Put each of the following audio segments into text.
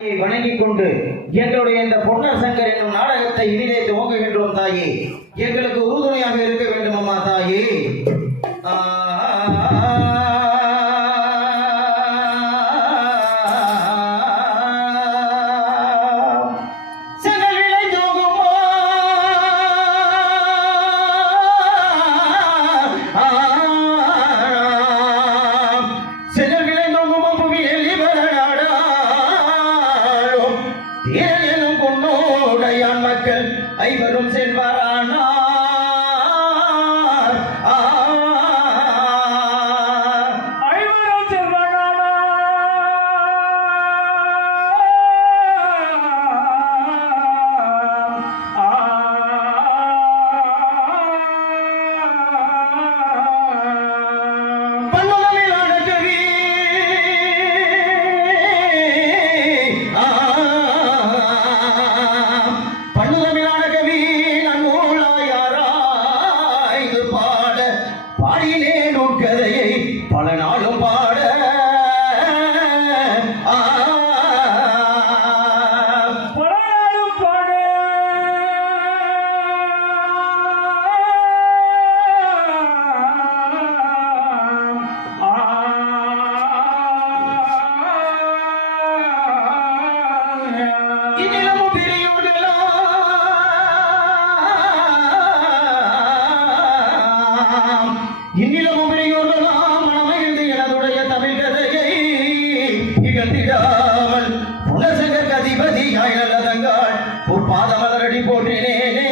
வணங்கிக் கொண்டு எங்களுடைய இந்த பொன்னர் சங்கர் என்னும் நாடகத்தை இனிதே துவங்குகின்றோம் தாயே. எங்களுக்கு உறுதுணையாக இருக்க வேண்டும் அம்மா தாயே. மக்கள் ஐவரும் செல்வாரானார். ஐவரும் செல்வாரானார். பல்லவமிலான கவி கதையை பல நாளும் பாட இன்னிலமும் பெரியோர்களாம் மனமகிழ்ந்து எனதுடைய தமிழ் கதையை இகழ்ந்திடாமல் புனசங்கர் அதிபதியாய் நல்லதங்காள் பொற்பாத மலரடி போற்றினேனே.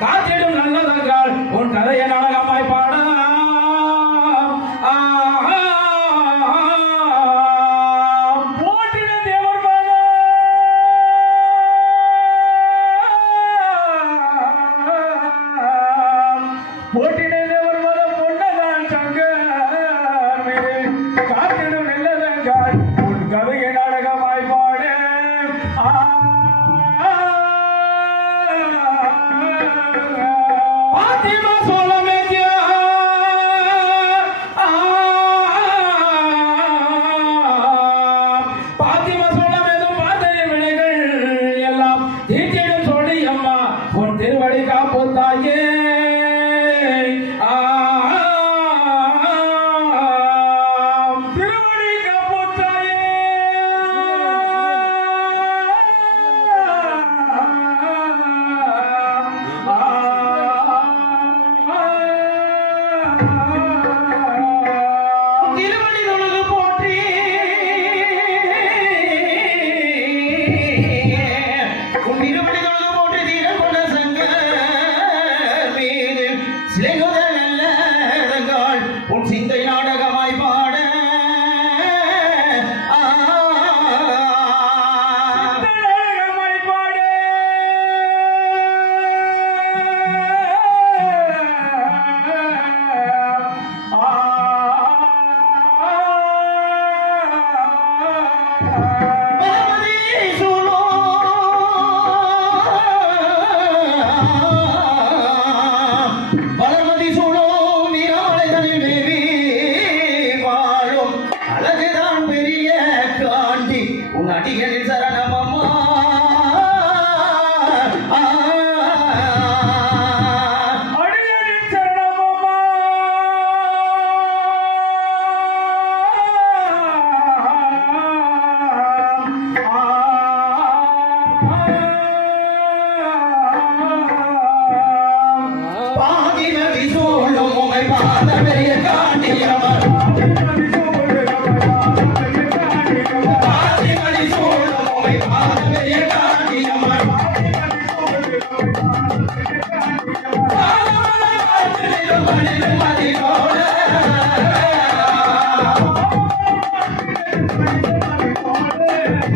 காத்திடும் நல்லதங்கால் உன் கதையை நாடகமாய் பாட போற்றின தேவர் போற்றின தேவர் பொன்னதான் சங்கர் காத்திடும் நல்லதங்கால் உன் கதையை நாடகமாய் பாட திருவடி காப்போத்தாயே. திருவடி காப்போத்தாயே. திருவடி தொழுது போற்றி திருவடி தொழுது போற்றி தீர கொண்ட உன் சிந்தை நாடகமாய் பாட உன் அடிகளில் சரணமம்மா. அடிகளில் சரணமம்மா. பாதினதி சூழும் உமை பாதமைய காண்டியவர்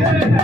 Yeah.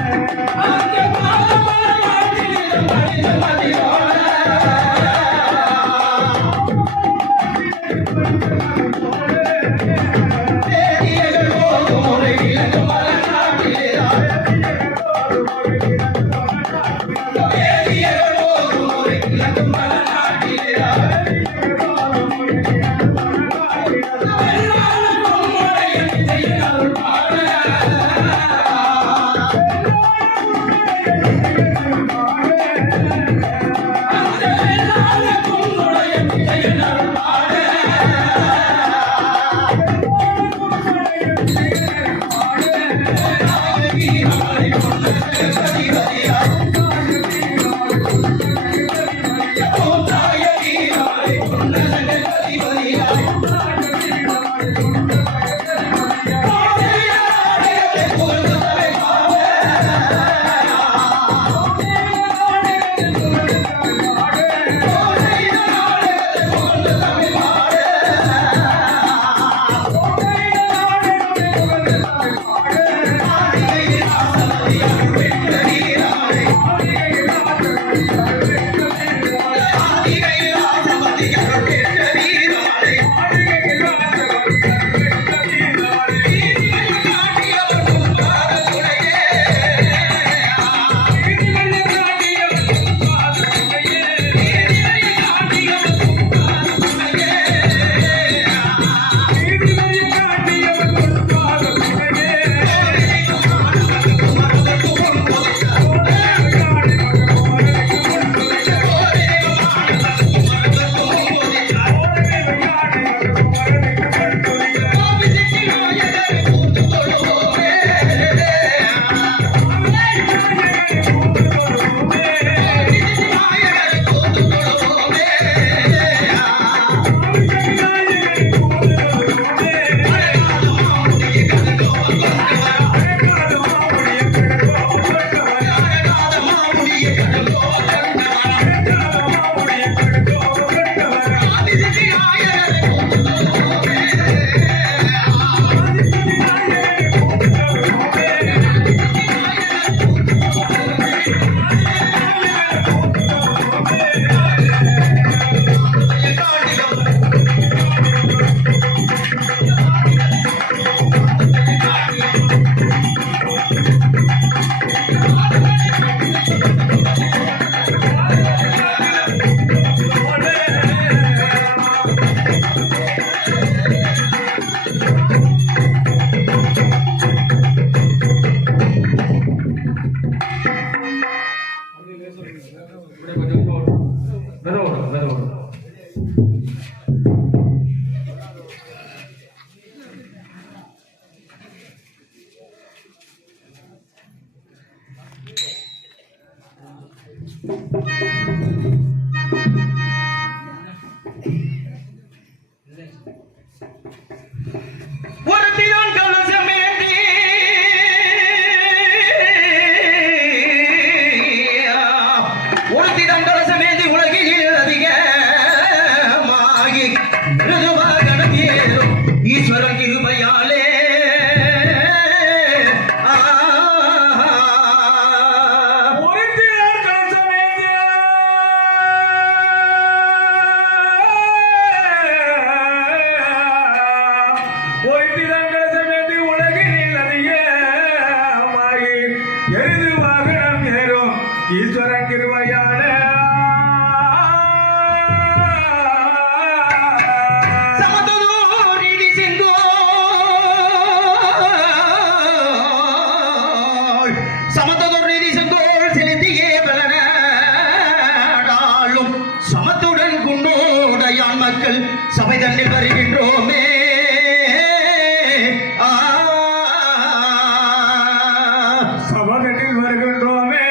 சபை தண்ணில் வருகின்றோமே. சபகத்தில் வருகின்றோமே.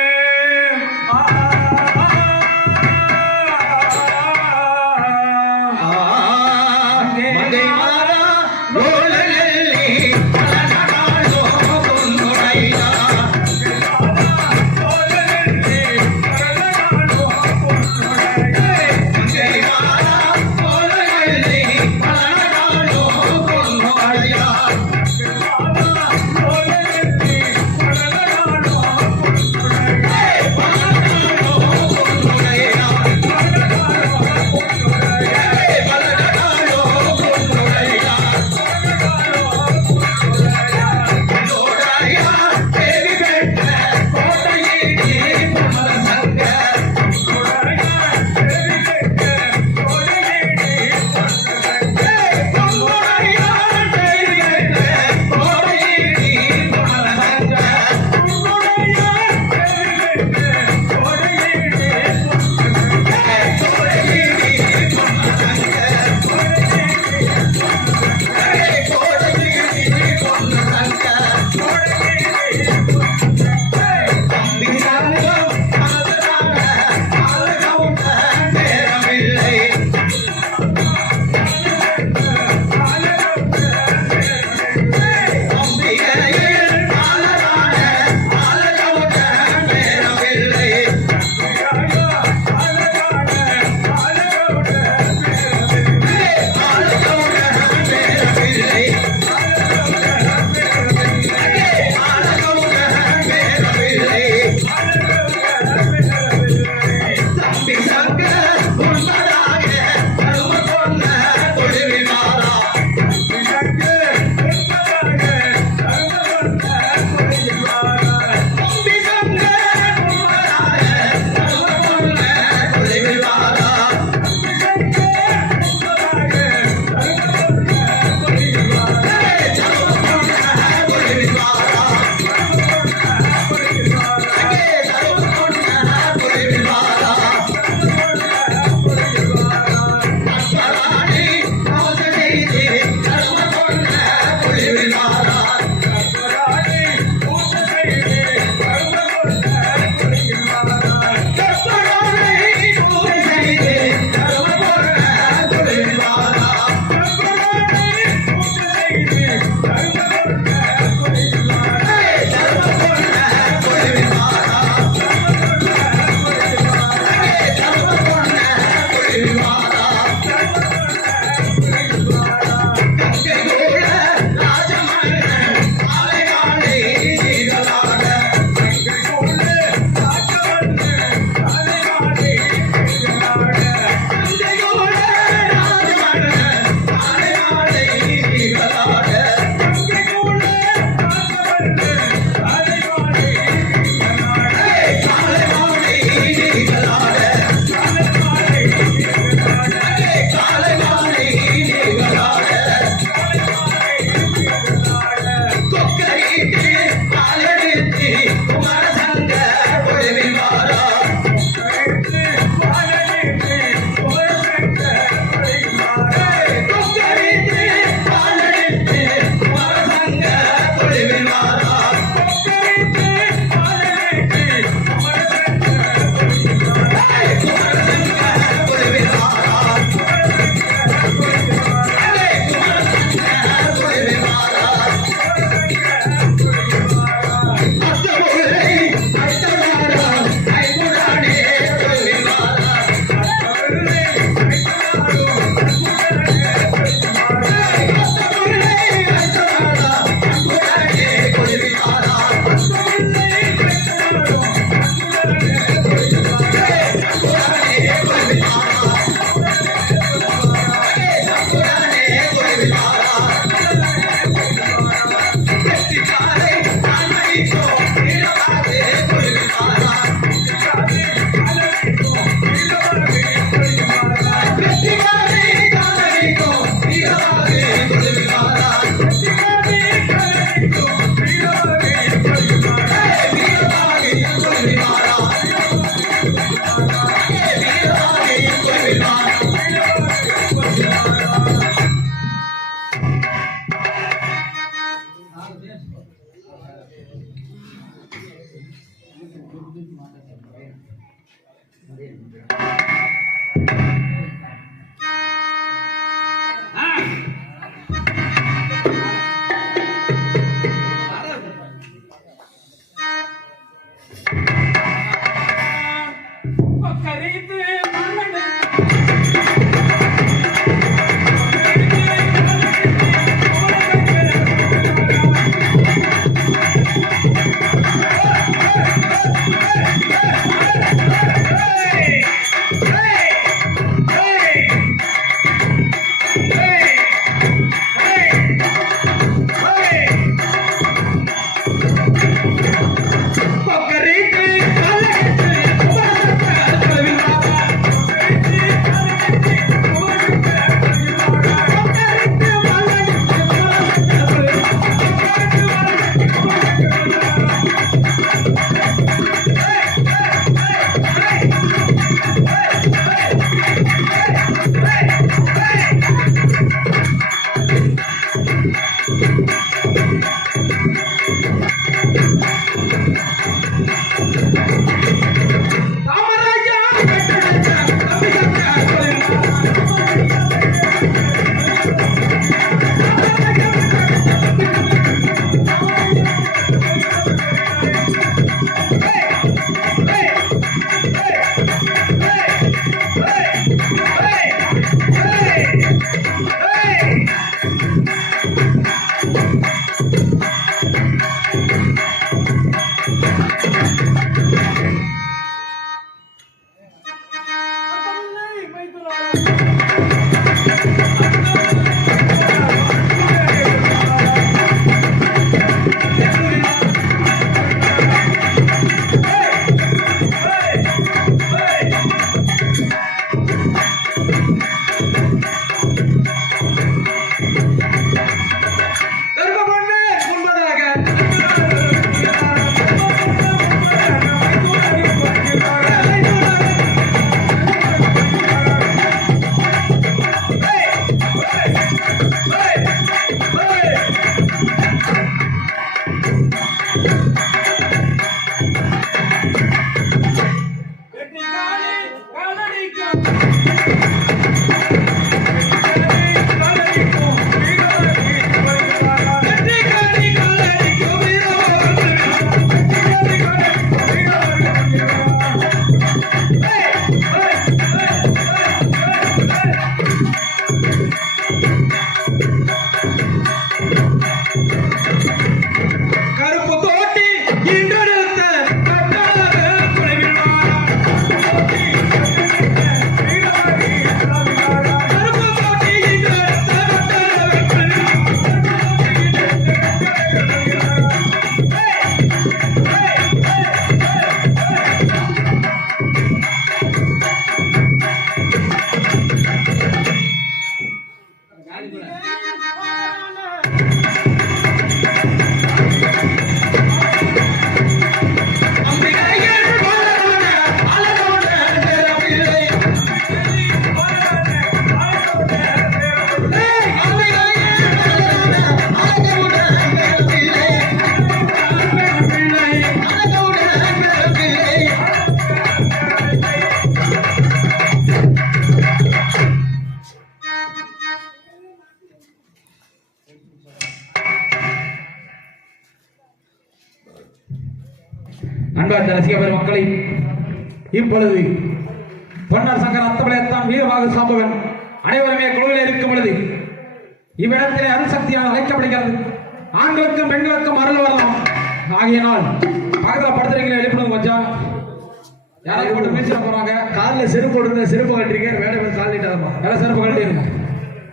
அன்பார்ந்த ரசிக பெருமக்களை, இப்பொழுது பொன்னர் சங்கர் அத்தமலையத்தான் வீரமாக சாம்பவன் அனைவருமே குழுவில் இருக்கும் பொழுது இவ்விடத்திலே அருசக்தியான அழைக்கப்படுகிறது. ஆண்களுக்கும் பெண்களுக்கும் அருள் வரலாம். ஆகையினால் பக்கத்தில் படுத்துறீங்களா எழுப்பணும் கொஞ்சம். யாராவது போட்டு பேசிட போறாங்க. காலில் செருப்பு போடுங்க, செருப்பு கட்டிருக்க மேடம் கால் நீட்டாதப்பா. எல்லாம் செருப்பு கட்டிடுங்க.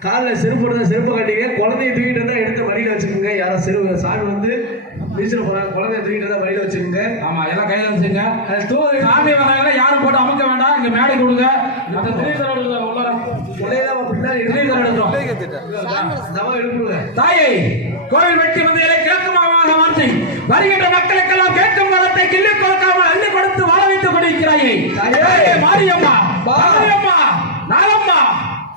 காலில் செருப்பு போடுங்க, செருப்பு கட்டிங்க. குழந்தைய தூக்கிட்டு இருந்தா எடுத்து வழியில வச்சுக்கோங்க. யாரும் செருப்பு சாமி வந்து வீசிட போறாங்க, குழந்தைய தூக்கிட்டு இருந்தா வழியில வச்சுக்கோங்க. ஆமா, எல்லாம் கையில வச்சுங்க. சாமி வராங்க, யாரும் போட்டு அமுக்க வேண்டாம். இங்க மேடை கொடுங்க. தாயை கோவில் வெட்டி வந்து கிழக்கு மாவட்டமாக மாற்றி வருகின்ற மக்களுக்கெல்லாம் கேட்கும் வளத்தை கிள்ளி கொடுக்காமல் அள்ளி கொடுத்து வாழ வைத்துக் கொண்டிருக்கிறாயே மாரியம்மா, மாரியம்மா, நாகம்மா,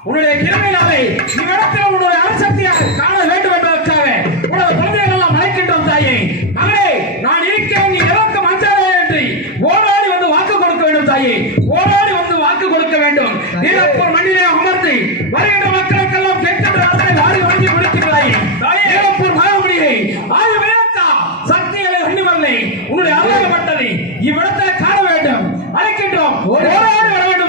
உன்னுடைய கிழமையினாலே இவ்விடத்தில் உன்னுடைய அணுசக்தியாக காண வேண்டும் என்பதற்காக உனது குழந்தைகள் எல்லாம் அழைக்கின்றோம். தாயே மகளே, நான் இருக்கிறேன், நீ எதற்கும் அஞ்சாதே என்று ஓடாடி வந்து வாக்கு கொடுக்க வேண்டும். தாயே, ஓடாடி வந்து வாக்கு கொடுக்க வேண்டும். நீலப்பூர் மண்ணிலே அமர்த்தி வருகின்ற மக்களுக்கெல்லாம் கேட்கின்ற ஆடி வாங்கி கொடுக்கிறாயே. நீலப்பூர் மகாமுனியை ஆய்வு விளக்கா சக்திகளை வண்டிமல்லை உன்னுடைய அருளாகப்பட்டதை இவ்விடத்தில் காண வேண்டும். அழைக்கின்றோம், ஓடாடி வர வேண்டும்.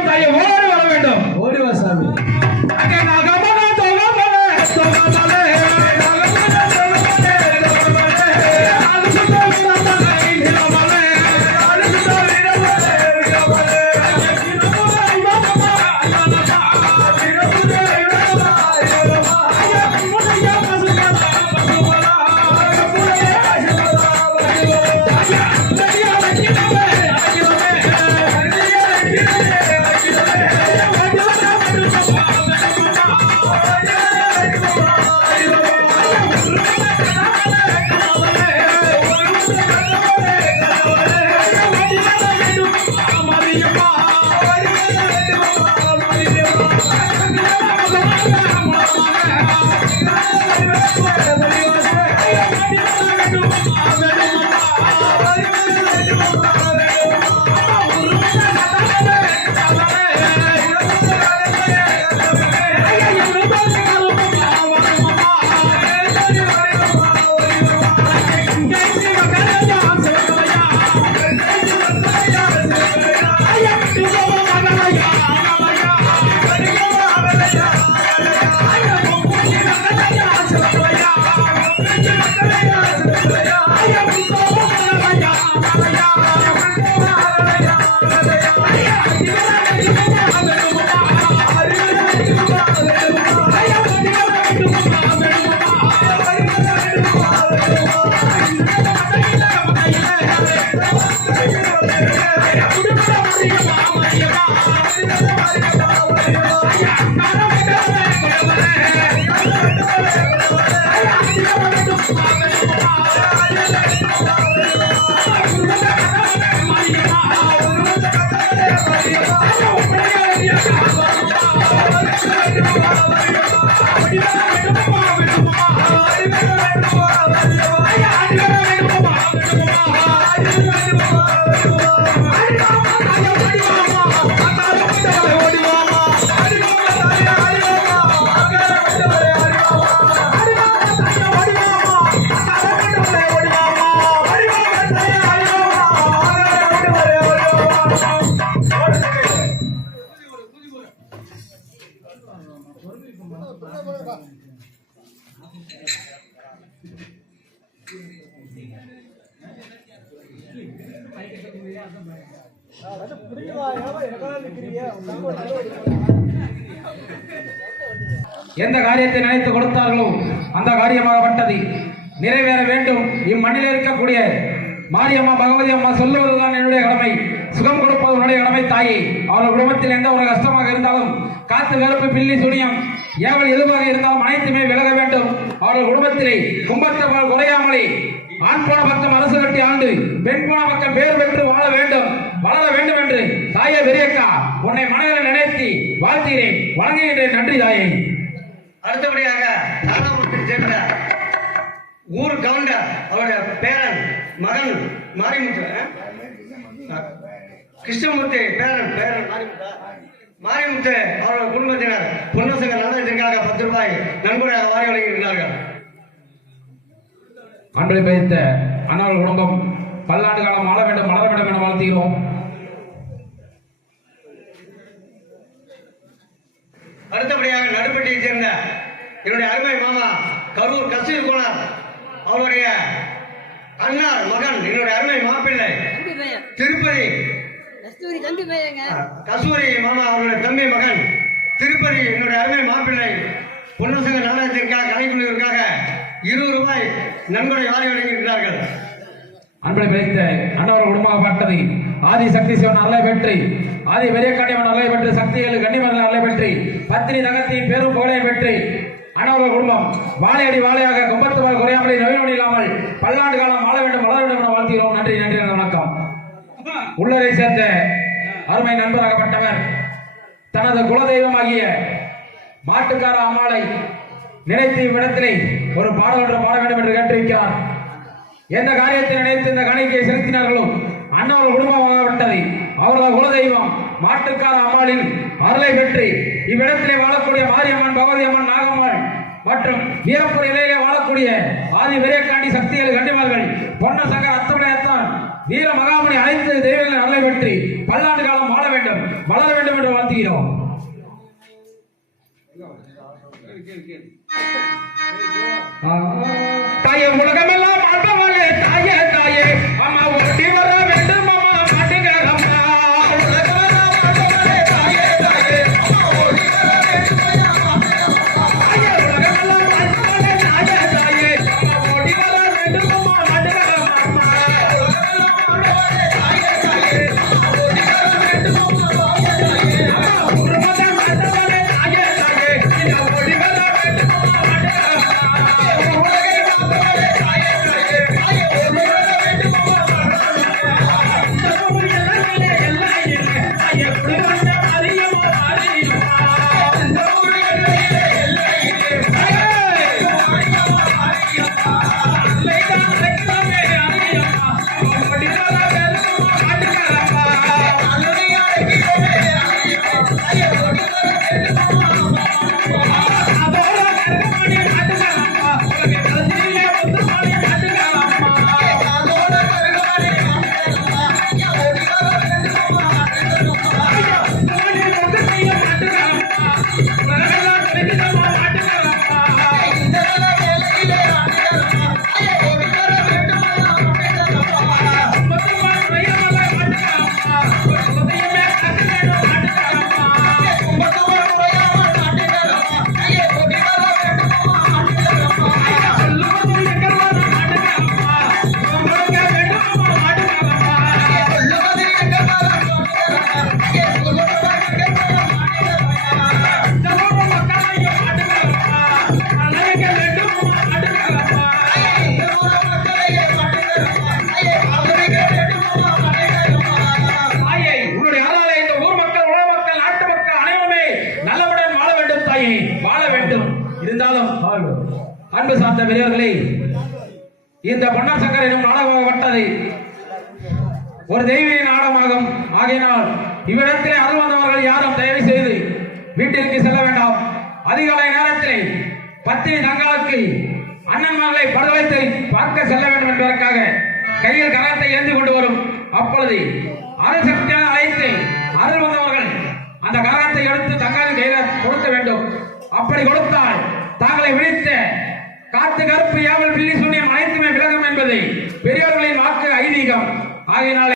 எந்த காரியத்தை நினைத்து கொடுத்தார்களோ அந்த காரியமாகப்பட்டது நிறைவேற வேண்டும். இம்மண்ணில் இருக்கக்கூடிய மாரியம்மா பகவதி அம்மா சொல்லுவதுதான் என்னுடைய கடமை. சுகம் கொடுப்பது உன்னுடைய கடமை தாயே. அவர்கள் குடும்பத்தில் எந்த ஒரு கஷ்டமாக இருந்தாலும் காத்து கருப்பு பில்லி சுனியம் ஏவல் எதுவாக இருந்தாலும் அனைத்துமே விலக வேண்டும். அவர்கள் குடும்பத்திலே கும்பத்தவர்கள் குறையாமலே ஆண் போன பக்கம் அரசு கட்டி ஆண்டு பெண் போன பக்கம் பேர் பெற்று வாழ வேண்டும், வளர வேண்டும் என்று தாயே பெரியக்கா உன்னை மனதில் நினைத்து வாழ்த்துகிறேன், வழங்குகின்றேன். நன்றி தாயே. அடுத்தபடியாக தாராபுரத்தில் சேர்ந்த ஊர் கவுண்டர் அவருடைய பேரன் மகன் மாரிமுத்து கிருஷ்ணமூர்த்தி பேரன் மாரிமுத்து அவருடைய குடும்பத்தினர் பொன்னசங்க நாடகத்திற்காக 10 ரூபாய் நன்கொடையாக வாரி வழங்கியிருக்கிறார்கள். அன்றை வைத்த அண்ணாள் குடும்பம் பல்லாண்டு காலம் ஆள வேண்டும், வளர வேண்டும் என வாழ்த்துகிறோம். அடுத்தபடியாக நடுப்பட்டியை சேர்ந்த என்னுடைய அருமை மாமா கரூர் கஸ்தூரி கோனார் அவருடைய அண்ணார் மகன் என்னுடைய அருமை மாப்பிள்ளை திருப்பதி கஸ்தூரி மாமா அவருடைய தம்பி மகன் திருப்பதி என்னுடைய அருமை மாப்பிள்ளை பொன்னசங்க நாடகத்திற்காக கலைக்குழுவிற்காக 20 ரூபாய் நன்கொடை வாரி வழங்கியிருக்கிறார்கள். அன்பை பிழைத்த அண்ணவர் குடும்பமாகப்பட்டது ஆதி சக்தி சிவன் அருளை பெற்று ஆதி பெரியக்காண்டியவன் அருளை பெற்று சக்திகள் கன்னிமன் அருளை பெற்று பத்தினி தகத்தின் பெரும் புகழை பெற்று அண்ணவர் குடும்பம் வாழையடி வாழையாக கும்பத்துவால் குறையாமலே நவீனம் இல்லாமல் பல்லாண்டு காலம் வாழ வேண்டும், வளர வேண்டும் என வாழ்த்துகிறோம். நன்றி நன்றி வணக்கம். உள்ளரை சேர்ந்த அருமை நண்பராகப்பட்டவர் தனது குலதெய்வமாகிய மாட்டுக்கார அம்மாளை நினைத்து இவ்விடத்திலே ஒரு பாடல் ஒன்று பாட வேண்டும் என்று கேட்டிருக்கிறார். எந்த காரியத்தை நினைத்து இந்த காணிக்கையை செலுத்தினார்களோ அண்ணாவர் குடும்பமாகப்பட்டது அவரது குலதெய்வம் மாட்டுக்கார அம்மாளின் அருளை பெற்று இவ்விடத்திலே வாழக்கூடிய மாரியம்மன் பகவதி அம்மன் நாகம்மன் மற்றும் வீரப்பூர் இலையிலே வாழக்கூடிய ஆதி பெரியக்காண்டி சக்திகள் கண்டிமார்கள் பொன்ன சங்கர் அத்தமடையத்தான் வீர மகாமணி அனைத்து தெய்வங்களின் அருளை பெற்று பல்லாண்டு காலம் வாழ வேண்டும், வளர வேண்டும் என்று வாழ்த்துகிறோம். தாயே உலகமெல்லாம் ஆண்டவளே தாயே தாயே அம்மா ஓடி வர வேண்டும் அம்மா மாட்டுக்கார அம்மா உலகமெல்லாம் ஆண்டவளே தாயே தாயே அம்மா ஓடி வர வேண்டும் தாயே உலகமெல்லாம் ஆண்டவளே தாயே தாயே அம்மா ஓடி வர வேண்டும் அம்மா மாட்டுக்கார அம்மா உலகமெல்லாம் ஆண்டவளே தாயே தாயே அம்மா ஓடி வர வேண்டும் அம்மா தாயே அம்மா உலகமெல்லாம் ஆண்டவளே தாயே தாயே அம்மா ஓடி வர வேண்டும் அம்மா மாட்டுக்கார அன்பு சார்ந்த பெரியவர்களே, இந்த பொன்னர் சங்கர் எனும் நாடகமாகப்பட்டது ஒரு தெய்வீக நாடகமாகும். ஆகையினால் இவ்விடத்திலே அருள் வந்தவர்கள் யாரும் தயவு செய்து வீட்டிற்கு செல்ல வேண்டாம். அதிகாலை நேரத்திலே பத்தினி தங்களுக்கு அண்ணன் மகளை படுகொலைத்து பார்க்க செல்ல வேண்டும் என்பதற்காக கையில் கரத்தை ஏந்தி கொண்டு வரும். அப்பொழுது அருள் சக்தியாக அழைத்து அருள் வந்தவர்கள் அந்த கரத்தை எடுத்து தங்களின் கையில கொடுக்க வேண்டும். அப்படி கொடுத்தால் தாங்களை விழித்த காத்து கருப்பு ஏவல் பில்லி சூன்யம் அனைத்துமே விலகும் என்பதை பெரியவர்களின் வாக்கு ஐதீகம். ஆகையினால்